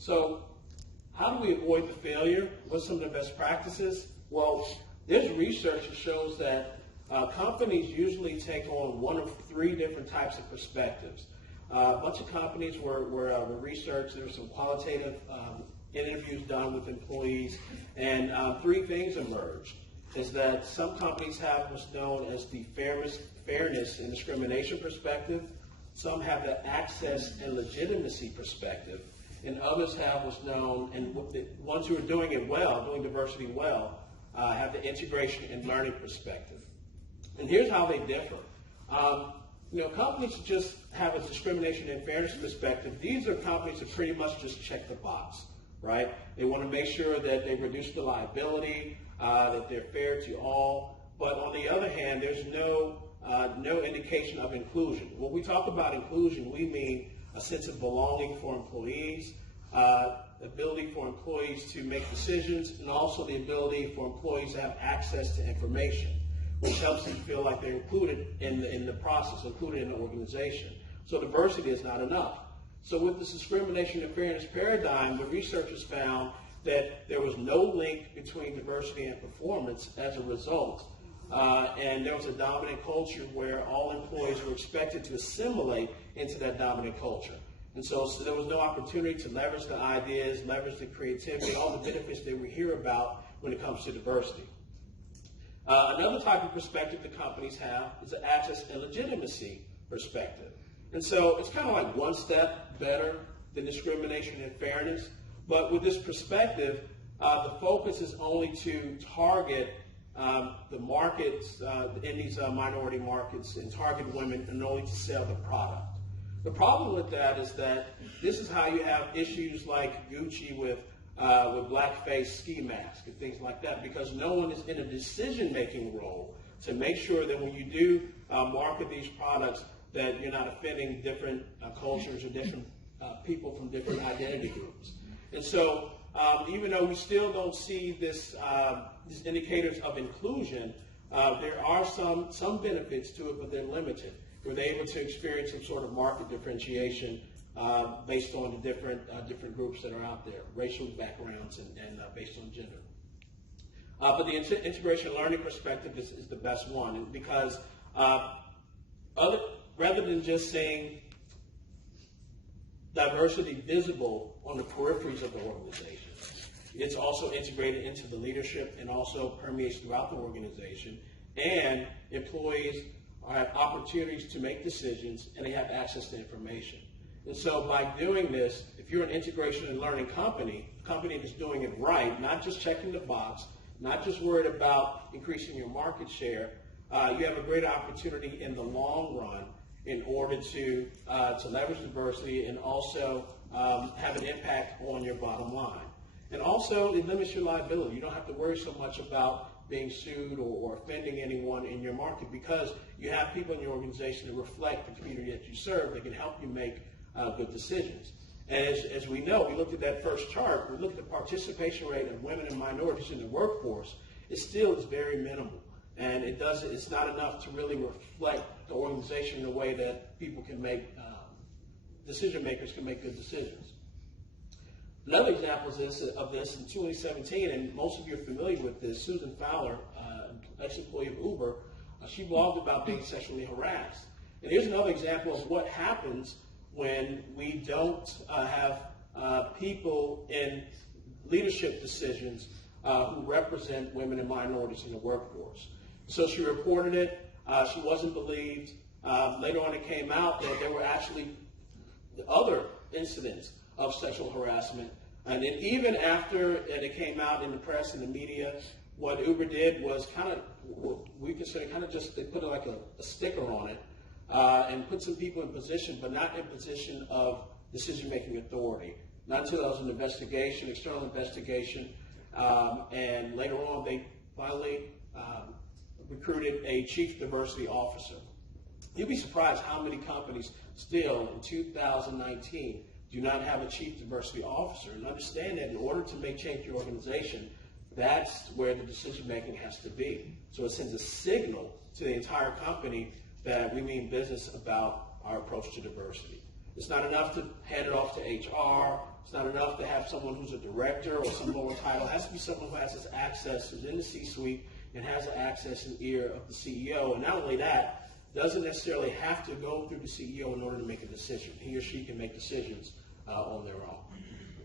So how do we avoid the failure? What's some of the best practices? Well, there's research that shows that companies usually take on one of three different types of perspectives. A bunch of companies were researched. There were some qualitative interviews done with employees, and three things emerged. Is that some companies have what's known as the fairness and discrimination perspective. Some have the access and legitimacy perspective, and others have what's known, and the ones who are doing it well, doing diversity well, have the integration and learning perspective. And here's how they differ. Companies that just have a discrimination and fairness perspective, these are companies that pretty much just check the box, right? They want to make sure that they reduce the liability, that they're fair to all. But on the other hand, there's no indication of inclusion. When we talk about inclusion, we mean a sense of belonging for employees, ability for employees to make decisions, and also the ability for employees to have access to information, which helps them feel like they're included in the process, included in the organization. So diversity is not enough. So with this discrimination and fairness paradigm, the researchers found that there was no link between diversity and performance as a result. And there was a dominant culture where all employees were expected to assimilate into that dominant culture. And so there was no opportunity to leverage the ideas, leverage the creativity, all the benefits that we hear about when it comes to diversity. Another type of perspective that companies have is the access and legitimacy perspective. And so it's kind of like one step better than discrimination and fairness. But with this perspective, the focus is only to target the markets in these minority markets and target women and only to sell the product. The problem with that is that this is how you have issues like Gucci with blackface ski masks and things like that, because no one is in a decision-making role to make sure that when you do market these products that you're not offending different cultures or different people from different identity groups. And so even though we still don't see these indicators of inclusion, there are some benefits to it, but they're limited. We're able to experience some sort of market differentiation based on the different groups that are out there, racial backgrounds and based on gender. But the integration learning perspective is the best one, because rather than just saying diversity visible on the peripheries of the organization, it's also integrated into the leadership and also permeates throughout the organization. And employees have opportunities to make decisions, and they have access to information. And so by doing this, if you're an integration and learning company, a company that's doing it right, not just checking the box, not just worried about increasing your market share, you have a great opportunity in the long run in order to leverage diversity and also have an impact on your bottom line. And also, it limits your liability. You don't have to worry so much about being sued or offending anyone in your market, because you have people in your organization that reflect the community that you serve that can help you make good decisions. And as we know, we looked at that first chart, we looked at the participation rate of women and minorities in the workforce. It still is very minimal. And it's not enough to really reflect the organization in a way that people can make, decision makers can make good decisions. Another example of this in 2017, and most of you are familiar with this, Susan Fowler, ex-employee of Uber, she blogged about being sexually harassed. And here's another example of what happens when we don't have people in leadership decisions who represent women and minorities in the workforce. So she reported it. She wasn't believed. Later on, it came out that there were actually other incidents of sexual harassment. And then even after it came out in the press and the media, what Uber did was we consider just, they put like a sticker on it and put some people in position, but not in position of decision-making authority. Not until there was an investigation, external investigation, and later on they finally recruited a chief diversity officer. You'd be surprised how many companies still in 2019 do not have a chief diversity officer. And understand that in order to make change in your organization, that's where the decision making has to be. So it sends a signal to the entire company that we mean business about our approach to diversity. It's not enough to hand it off to HR It's not enough to have someone who's a director or some lower title. It has to be someone who has this access, who's in the C-suite, and has the access and ear of the CEO. And not only that, doesn't necessarily have to go through the CEO in order to make a decision. He or she can make decisions on their own.